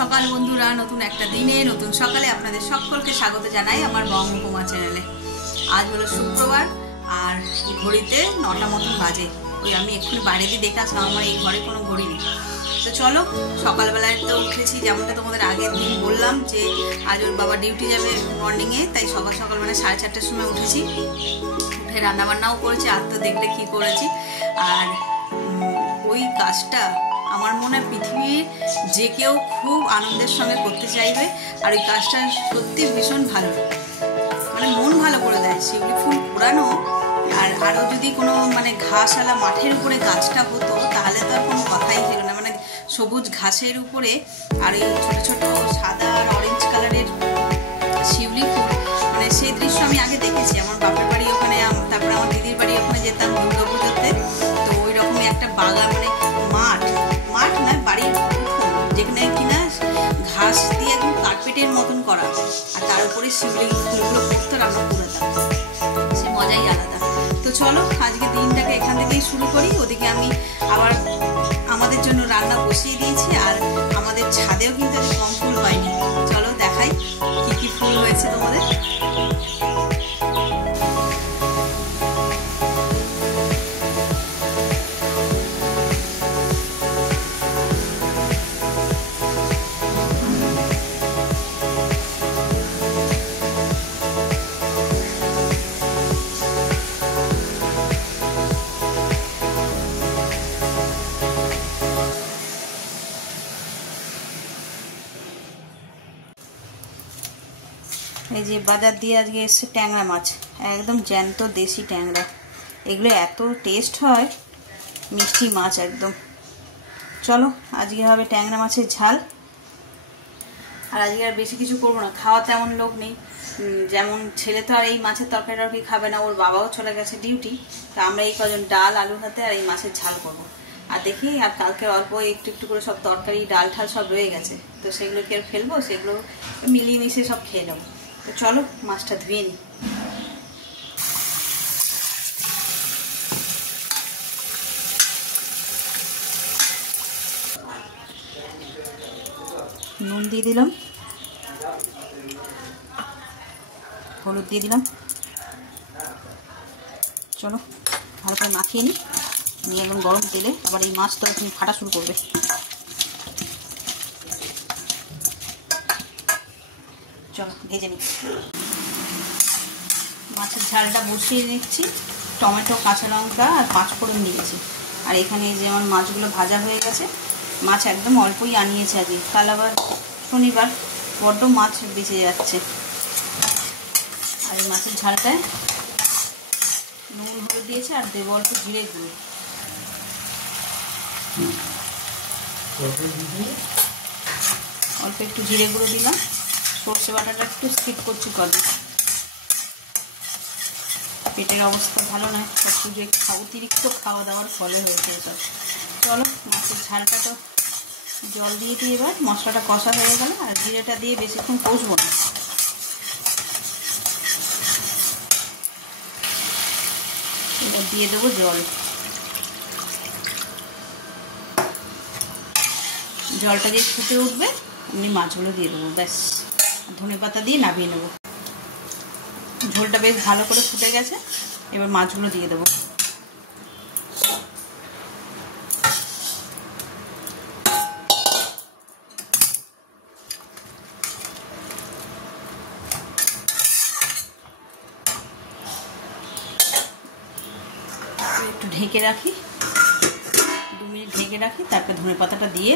সকাল বন্ধুরা, নতুন একটা দিনে নতুন সকালে আপনাদের সকলকে স্বাগত জানাই আমার বঙ্গকুমা চ্যানেলে। আজ হলো শুক্রবার আর ঘড়িতে 9টা মতন বাজে। ওই আমি এক্ষুনি বাইরে দিয়ে দেখে আসলাম, আমার এই ঘরে কোনো ঘড়ি নেই। তো চলো, সকালবেলায় তো উঠেছি, যেমনটা তোমাদের আগের দিন বললাম যে আজ ওর বাবা ডিউটি যাবে মর্নিংয়ে, তাই সকালবেলা 4:30টার সময় উঠেছি। উঠে রান্নাবান্নাও করেছি, আর তো দেখলে কী করেছি। আর ওই কাজটা আমার মনে হয় পৃথিবীর যে কেউ খুব আনন্দের সঙ্গে করতে চাইবে। আর ওই কাজটা সত্যি ভীষণ ভালো, মানে মন ভালো করে দেয়। শিউলি ফুল কুড়ানো আর আরও যদি কোনো ঘাসওয়ালা মাঠের উপরে গাছটা হতো তাহলে তো আর কোনো কথাই ছিল না। সবুজ ঘাসের উপরে আর এই ছোটো ছোটো সাদা আর অরেঞ্জ কালারের শিউলি ফুল, সেই দৃশ্য আমি আগে দেখেছি আমার বাপের বাড়ি ওখানে, তারপরে আমার দিদির বাড়ি ওখানে যেতাম দুর্গা পুজোতে। তো ওই রকমই একটা বাগান, মাঠ নয়, বাড়ির যেখানে কিনা ঘাস দিয়ে একদম কার্পেটের মতন করা, আর তার উপরে শিউলি ফুলগুলো পড়তো, আমরা পুরোতাম, সে মজাই আলাদা। তো চলো আজকে দিনটাকে এখান থেকেই শুরু করি। ওদিকে আমি আবার আমাদের জন্য রান্না বসিয়ে দিয়েছি, আর আমাদের ছাদেও কিন্তু আজ কম ফুল হয়নি। চলো দেখাই কি কি ফুল হয়েছে তোমাদের। এই যে বাজার দিয়ে আজকে এসছে ট্যাংরা মাছ, একদম জ্যান্ত দেশি ট্যাংরা। এগুলো এত টেস্ট হয়, মিষ্টি মাছ একদম। চলো আজকে হবে ট্যাংরা মাছের ঝাল। আর আজকে আর বেশি কিছু করবো না, খাওয়া তেমন লোক নেই। যেমন ছেলে তো আর এই মাছের তরকারি খাবে না, ওর বাবাও চলে গেছে ডিউটি। তো আমরা এই কজন ডাল আলু ভাতে আর এই মাছের ঝাল করবো। আর দেখি, আর কালকে অল্প একটু একটু করে সব তরকারি ডাল ঠাল সব রয়ে গেছে, তো সেগুলোকে আর ফেলবো, সেগুলো মিলিয়ে মিশিয়ে সব খেয়ে নেবো। তো চলো মাছটা ধুয়ে নিই। নুন দিয়ে দিলাম, হলুদ দিয়ে দিলাম। চলো ভালো করে মাখিয়ে নিই, নিয়ে একদম গরম তেলে। আবার এই মাছ তো এখন ফাটা শুরু করবে। চলো ভেজে নিই। মাছের ঝালটা বসিয়ে নিচ্ছি। টমেটো, কাঁচা লঙ্কা আর 5 ফোড়ন দিয়েছি। আর এখানে যে আমার মাছগুলো ভাজা হয়ে গেছে। মাছ একদম অল্পই আনিয়েছে আজকে, কাল আবার শনিবার বড্ড মাছ বেঁচে যাচ্ছে। আর এই মাছের ঝালটায় নুন হলুদ দিয়েছে, আর দেবো অল্প জিরে গুঁড়ো। অল্প একটু জিরে গুঁড়ো দিলাম। সর্ষে বাটাটা একটু স্কিপ করছি, করবে পেটের অবস্থা ভালো নয়, সব কিছু অতিরিক্ত খাওয়া দাওয়ার ফলে হয়েছে এসব। চলো মাছের ঝালটা তো জল দিয়ে দিয়ে এবার মশলাটা কষা হয়ে গেল, আর জিরেটা দিয়ে বেশিক্ষণ কষবো না। এবার দিয়ে দেবো জল। জলটা দিয়ে ফুটে উঠবে, এমনি মাছগুলো দিয়ে দেবো, ব্যাস। ধনে পাতা দিয়ে নামিয়ে নেবো। ঝোলটা বেশ ভালো করে ফুটে গেছে, এবার মাছগুলো দিয়ে দেবো। একটু ঢেকে রাখি, 2 মিনিট ঢেকে রাখি, তারপর ধনে পাতাটা দিয়ে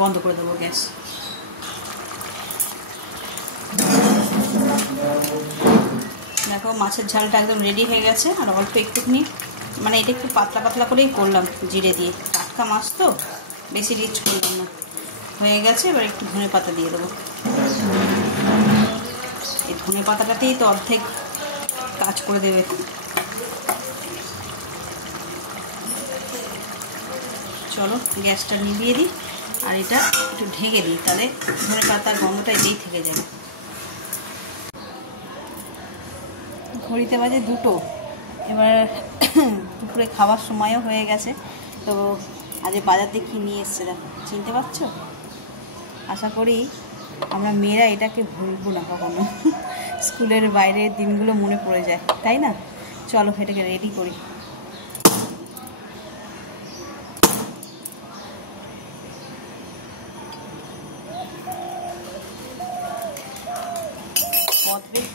বন্ধ করে দেবো গ্যাস। দেখো মাছের ঝালটা একদম রেডি হয়ে গেছে। আর অল্প একটুখানি, এটা একটু পাতলা পাতলা করেই করলাম জিরে দিয়ে, টাটকা মাছ তো বেশি রিচ করলাম না। হয়ে গেছে, এবার একটু ধনে পাতা দিয়ে দেবো। এই ধনে পাতাটাতেই তো অর্ধেক কাজ করে দেবে। চলো গ্যাসটা নিভিয়ে দিই, আর এটা একটু ঢেকে দিই, তাহলে ধনে পাতার গন্ধটা এটাই থেকে যাবে। ঘড়িতে বাজে 2টো। এবার দুপুরে খাওয়ার সময়ও হয়ে গেছে। তো আজ বাজার থেকে কি নিয়ে এসছে দেখো, চিনতে পারছো? আশা করি আমরা মেয়েরা এটাকে ভুলবো না কখনো। স্কুলের বাইরের দিনগুলো মনে পড়ে যায়, তাই না? চলো এটাকে রেডি করি। কদবেল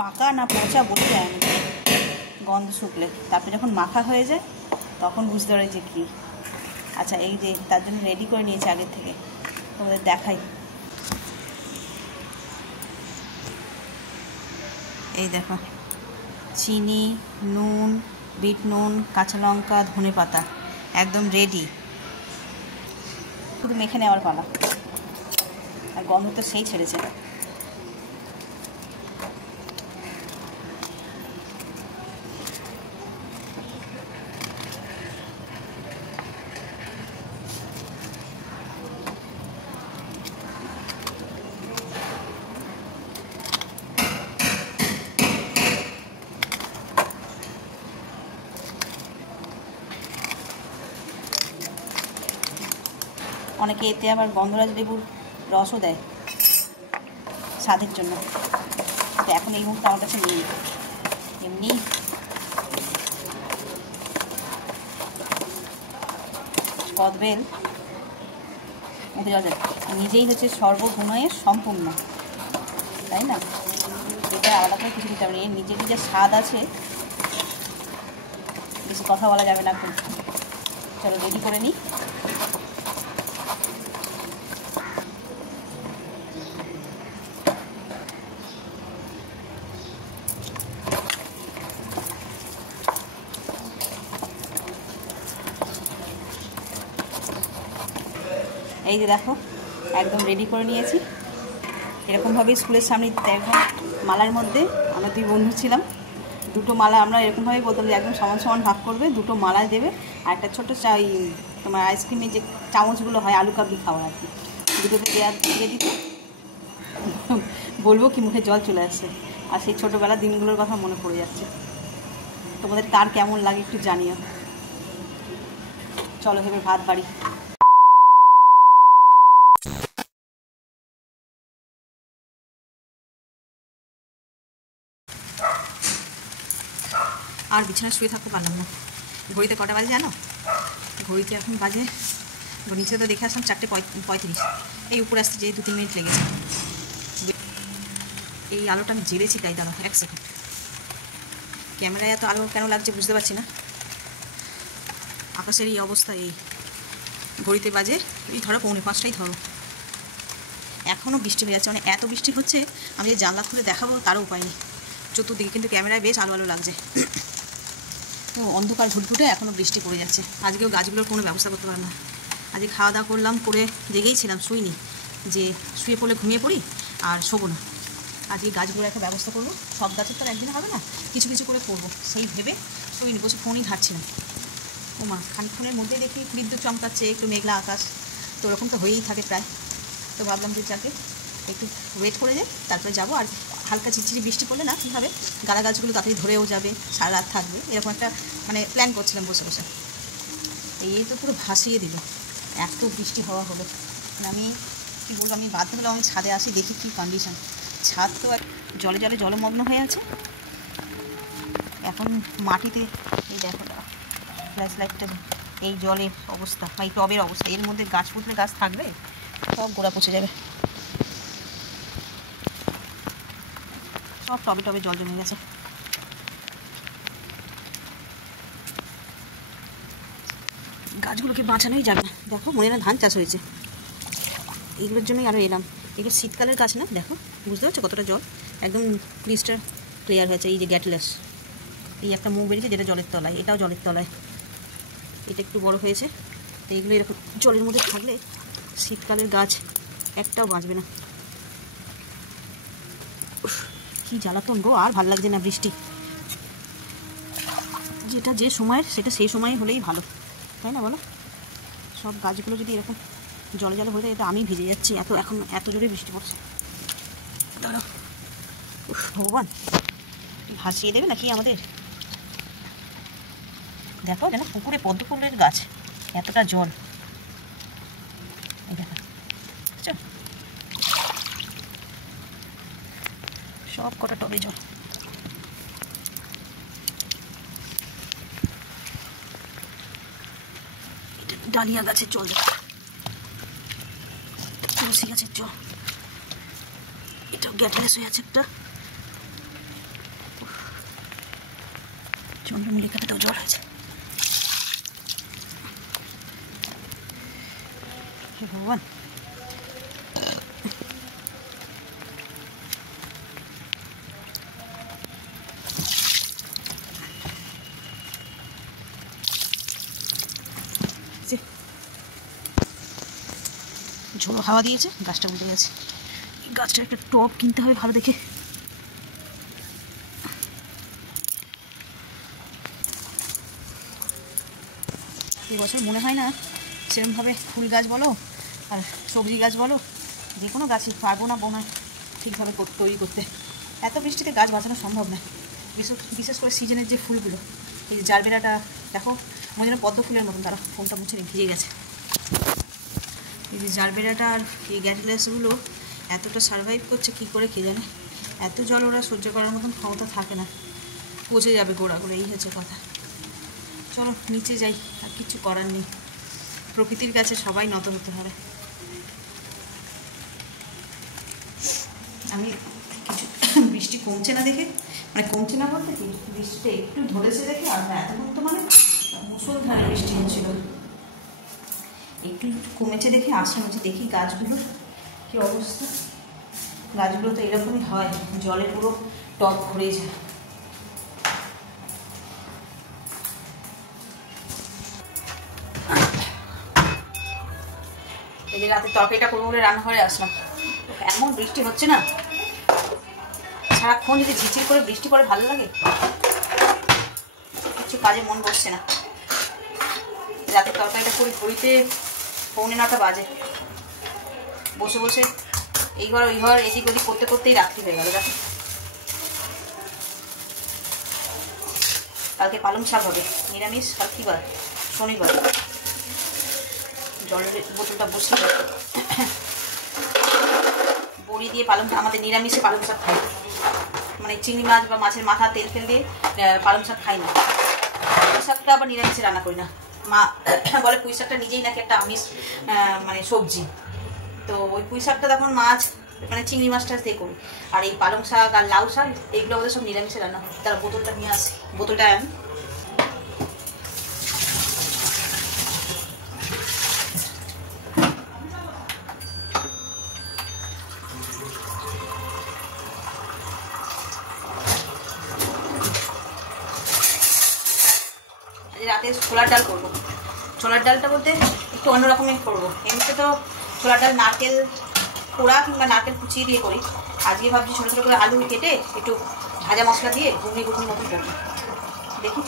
পাকা না পচা বলে যায় না, গন্ধ শুকলে। তারপরে যখন মাখা হয়ে যায় তখন বুঝতে পারে যে কী। আচ্ছা, এই যে তার জন্য রেডি করে নিয়েছি আগের থেকে, তোমাদের দেখাই। এই দেখো, চিনি, নুন, বিট নুন, কাঁচা লঙ্কা, ধনে পাতা, একদম রেডি। শুধু মেখে নেওয়ার পালা। আর গন্ধ তো সেই ছেড়েছে। অনেকে এতে আবার গন্ধরাজ লেবুর রসও দেয় স্বাদের জন্য, তো এখন এই মুহূর্তে আমার কাছে নেই। এমনি কদবেল নিজেই হচ্ছে সর্বগুণের সম্পূর্ণ, তাই না? এটা আলাদা করে কিছু দিতে হবে না, এর নিজের যে স্বাদ আছে, বেশি কথা বলা যাবে না এখন। চলো রেডি করে নিই। এই যে দেখো, একদম রেডি করে নিয়েছি। এরকমভাবেই স্কুলের সামনে একদম মালার মধ্যে আমরা 2 বন্ধু ছিলাম, 2টো মালা আমরা এরকমভাবেই বলতাম যে একদম সমান সমান ভাগ করবে, 2টো মালা দেবে। আর একটা ছোটো তোমার আইসক্রিমের যে চামচগুলো হয় আলু কাবলি খাওয়া আর কি, দুটোতে দিয়ে দিত। বলবো কি মুখে জল চলে আসছে, আর সেই ছোটোবেলার দিনগুলোর কথা মনে পড়ে যাচ্ছে। তোমাদের কার কেমন লাগে একটু জানিও। চলো এবার ভাত বাড়ি। আর বিছানায় শুয়ে থাকতে পারলাম না। ঘড়িতে কটা বাজে জানো? ঘড়িতে এখন বাজে, নিচে তো দেখে আসলাম 4:35। এই উপরে আসতে যেয়ে 2-3 মিনিট লেগেছে। এই আলোটা আমি জেলেছি, তাই দাঁড়ো 1 সেকেন্ড। ক্যামেরায় এত আলো কেন লাগছে বুঝতে পারছি না। আকাশের এই অবস্থা, এই ঘড়িতে বাজে এই ধরো 4:45টাই ধরো, এখনও বৃষ্টি হয়ে যাচ্ছে। মানে এত বৃষ্টি হচ্ছে, আমি যে জানলা খুলে দেখাবো তারও উপায় নেই। চতুর্দিকে কিন্তু ক্যামেরায় বেশ আলো আলো লাগছে। তো অন্ধকার ঘুটঘুটে এখনও বৃষ্টি পড়ে যাচ্ছে। আজকেও গাছগুলোর কোনো ব্যবস্থা করতে পারলাম না। আজকে খাওয়া দাওয়া করলাম, করে জেগেই ছিলাম, শুইনি, যে শুয়ে পড়লে ঘুমিয়ে পড়ি আর শোবো না। আজকে গাছগুলো একটা ব্যবস্থা করবো। সব গাছের তো একদিন হবে না, কিছু কিছু করে করবো, সেই ভেবে শুইনি, বসে ফোনই ঘাটছিলাম। ও মা, খানিকক্ষণের মধ্যে দেখি বিদ্যুৎ চমকাচ্ছে, একটু মেঘলা আকাশ, তো ওরকম তো হয়েই থাকে প্রায়। তো ভাবলাম যে যাকে একটু ওয়েট করে যাই, তারপরে যাবো। আর হালকা ঝিরঝিরি বৃষ্টি পড়লে না কী হবে, গালা গাছগুলো তাড়াতাড়ি ধরেও যাবে, সারা রাত থাকবে, এরকম একটা মানে প্ল্যান করছিলাম বসে বসে। এই তো পুরো ভাসিয়ে দিল, এত বৃষ্টি হওয়া হলো। আমি কী বলবো, আমি বাধ্য হলাম আমি ছাদে আসি, দেখি কী কন্ডিশন। ছাদ তো জলে জলে জলমগ্ন হয়ে আছে। এখন মাটিতে এই দেখো ফ্ল্যাশ লাইটটা, এই জলের অবস্থা বা এই টবের অবস্থা, এর মধ্যে গাছ পুঁতলে গাছ থাকবে, সব গোড়া পচে যাবে। সব টবে টবে জল জমে গেছে। গাছগুলোকে বাঁচানোই যাবে না। দেখো মনে না ধান চাষ হয়েছে, এগুলোর জন্যই আরও এলাম। এগুলো শীতকালের গাছ না, দেখো বুঝতে পারছো কতটা জল, একদম ক্রিস্টাল ক্লিয়ার হয়েছে। এই যে গ্যাটলেস, এই একটা মুখ বেরিয়েছে যেটা জলের তলায়, এটাও জলের তলায়, এটা একটু বড় হয়েছে। তো এইগুলো এরকম জলের মধ্যে থাকলে শীতকালের গাছ একটাও বাঁচবে না। কি জ্বালাতন গো, আর ভাল লাগছে না বৃষ্টি। যেটা যে সময়ের সেটা সেই সময় হলেই ভালো, তাই না বলো? সব গাছগুলো যদি এরকম জলে জলে হয়ে যায়, এটা আমি ভিজে যাচ্ছি, এখন এত জোরে বৃষ্টি পড়ছে। দাঁড়াও, ভগবান ভাসিয়ে দেবে নাকি আমাদের। দেখো যেন পুকুরে পদ্ম ফুলের গাছ, এতটা জল। এই দেখো, বুঝছো? সব কটা টবে জল। ডালিয়া গাছের জল, তুলসী গাছের জল, এটাও গ্যাটলেস হয়ে আছে একটা। চন্দ্রমল্লিকাটাও জল হয়েছে। ভগবান, ঝোড়ো হাওয়া দিয়েছে, গাছটা উঠে গেছে। এই গাছটার একটা টব কিনতে হবে ভালো দেখে। এবছর মনে হয় না সেরকমভাবে ফুল গাছ বলো আর সবজি গাছ বলো, যে কোনো গাছই পারবো না বোনা ঠিকভাবে তৈরি করতে। এত বৃষ্টিতে গাছ বাঁচানো সম্ভব নয়, বিশেষ করে সিজনের যে ফুলগুলো। এই যে জারবেরাটা দেখো, মনে যেন পদ্ম ফুলের মতন, তারা ফোনটা মুছে ভিজে গেছে। এই যে জারবেরাটা আর এই গ্যাটলেসগুলো এতটা সারভাইভ করছে কী করে কে জানে। এত জল ওরা সহ্য করার মতন ক্ষমতা থাকে না, পচে যাবে গোড়াগুলো, এই হচ্ছে কথা। চলো নিচে যাই, আর কিছু করার নেই, প্রকৃতির কাছে সবাই নত হতে হবে। আমি কিছু বৃষ্টি কমছে না দেখে, মানে কমছে না বলতে কি, বৃষ্টিটা একটু ধরেছে দেখে, আর এতক্ষণ তো মানে মুষলধারে বৃষ্টি হচ্ছিল, একটু কমেছে দেখে আসলাম। হচ্ছে দেখি গাছগুলোর কী অবস্থা। গাছগুলো তো এরকমই হয়, জলে পুরো টব ভরে যায়। এই যে রাতে তরকারিটা করবো বলে রান্নাঘরে আসলাম, এমন বৃষ্টি হচ্ছে না, সারাক্ষণ যদি ঝিরঝির করে বৃষ্টি পড়ে ভালো লাগে, কিছু কাজে মন বসছে না। রাতে তরকারিটা করি, ঘড়িতে 9:45 বাজে, বসে বসে এই ঘর ওই ঘর এদিক ওদিক করতে করতেই রাত্রি হয়ে গেল। দেখো কালকে পালং শাক হবে, নিরামিষ। আর কী বার? শনিবার। জলের বোতলটা বসিয়ে বড়ি দিয়ে পালং, আমাদের নিরামিষে পালং শাক খাই, মানে চিংড়ি মাছ বা মাছের মাথা তেল ফেল দিয়ে পালং শাক খাই না। পুঁই শাকটা আবার নিরামিষে রান্না করি না, মা বলে পুঁই শাকটা নিজেই নাকি একটা আমিষ মানে সবজি। তো ওই পুঁই শাকটা তখন মাছ মানে চিংড়ি মাছটা দিয়ে করি, আর এই পালং শাক আর লাউ শাক এইগুলো আমাদের সব নিরামিষে রান্না হয়। তার বোতলটা নিয়ে আসি, বোতলটা আন। রাতে ছোলার ডাল করবো। ছোলার ডালটা বলতে একটু অন্যরকমের করবো। এমনিতে তো ছোলার ডাল নারকেল পোড়া কিংবা নারকেল কুচিয়ে দিয়ে করি। আজকে ভাবছি ছোটো ছোটো করে আলু কেটে একটু ভাজা মশলা দিয়ে ঘুগনি ঘুগনি মতন করবো, দেখি।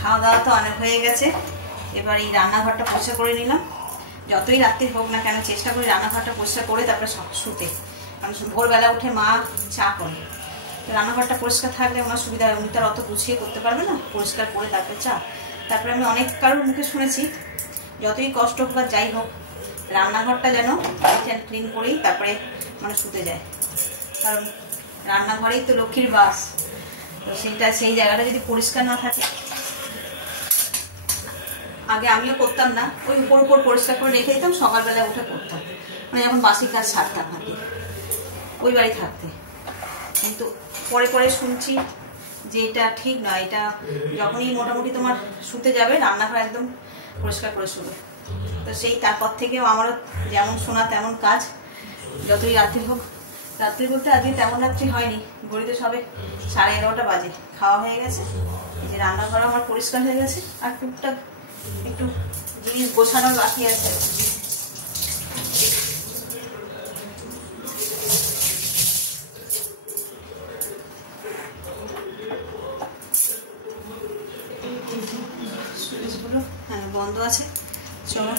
খাওয়া দাওয়া তো অনেক হয়ে গেছে, এবার এই রান্নাঘরটা পরিষ্কার করে নিলাম। যতই রাত্রি হোক না কেন চেষ্টা করি রান্নাঘরটা পরিষ্কার করে তারপরে শুতে, কারণ ভোরবেলা উঠে মা চা করে, রান্নাঘরটা পরিষ্কার থাকলে আমার সুবিধা হয়। উনি তার অত গুছিয়ে করতে পারবে না, পরিষ্কার করে তারপরে চা। তারপরে আমি অনেক কারোর মুখে শুনেছি যতই কষ্ট হোক আর যাই হোক রান্নাঘরটা যেন ক্লিন করেই তারপরে মানে শুতে যায়, কারণ রান্নাঘরেই তো লক্ষ্মীর বাস। তো সেই জায়গাটা যদি পরিষ্কার না থাকে, আগে আমিও করতাম না, ওই উপর পরিষ্কার করে রেখে দিতাম, সকালবেলা উঠে করতাম, মানে যখন বাসি কাজ সারতাম নাকি ওই বাড়ি থাকতে। কিন্তু পরে পরে শুনছি যে এটা ঠিক নয়, এটা যখনই মোটামুটি তোমার শুতে যাবে রান্নাঘর একদম পরিষ্কার করে শুবে। তো সেই তারপর থেকেও আমারও যেমন শোনা তেমন কাজ, যতই রাত্রি হোক, রাত্রি বলতে আজকে তেমন রাত্রি হয়নি, ঘড়িতে সবে 11:30 বাজে। খাওয়া হয়ে গেছে, এই যে রান্নাঘর আমার পরিষ্কার হয়ে গেছে, আর টুকটাক একটু জিনিস গোছানোর বাকি আছে। সুইচগুলো হ্যাঁ বন্ধ আছে, চলো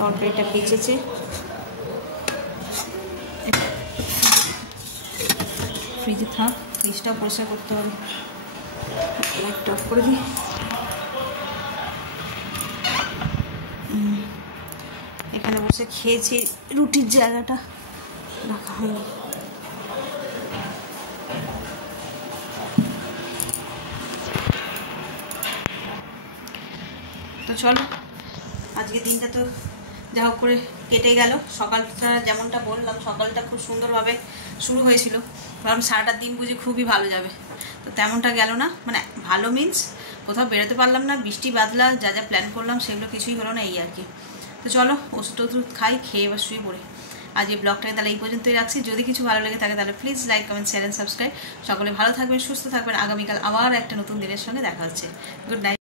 তরকারিটা বেঁচেছে, ফ্রিজে থাক, ফ্রিজটা পরিষ্কার করতে হবে। লাইটটা অফ করে দিই। এখানে বসে খেয়েছি, রুটির জায়গাটা রাখা হয়নি। তো চলো, আজকে দিনটা তো যা হোক করে কেটে গেল। সকালটা যেমনটা বললাম, সকালটা খুব সুন্দরভাবে শুরু হয়েছিল, কারণ সারাটা দিন বুঝি খুবই ভালো যাবে, তো তেমনটা গেল না। মানে ভালো মিন্স কোথাও বেরোতে পারলাম না, বৃষ্টি বাদলা, যা যা প্ল্যান করলাম সেগুলো কিছুই হলো না, এই আর কি। তো চলো ওষুধ টষুধ খাই, খেয়ে এবার শুয়ে পড়ি। আজ এই ব্লগটাকে তাহলে এই পর্যন্তই রাখছি। যদি কিছু ভালো লেগে থাকে তাহলে please like, comment, share and subscribe. সকলে ভালো থাকবেন, সুস্থ থাকবেন। আগামীকাল আবার একটা নতুন দিনের সঙ্গে দেখা হচ্ছে। Good night.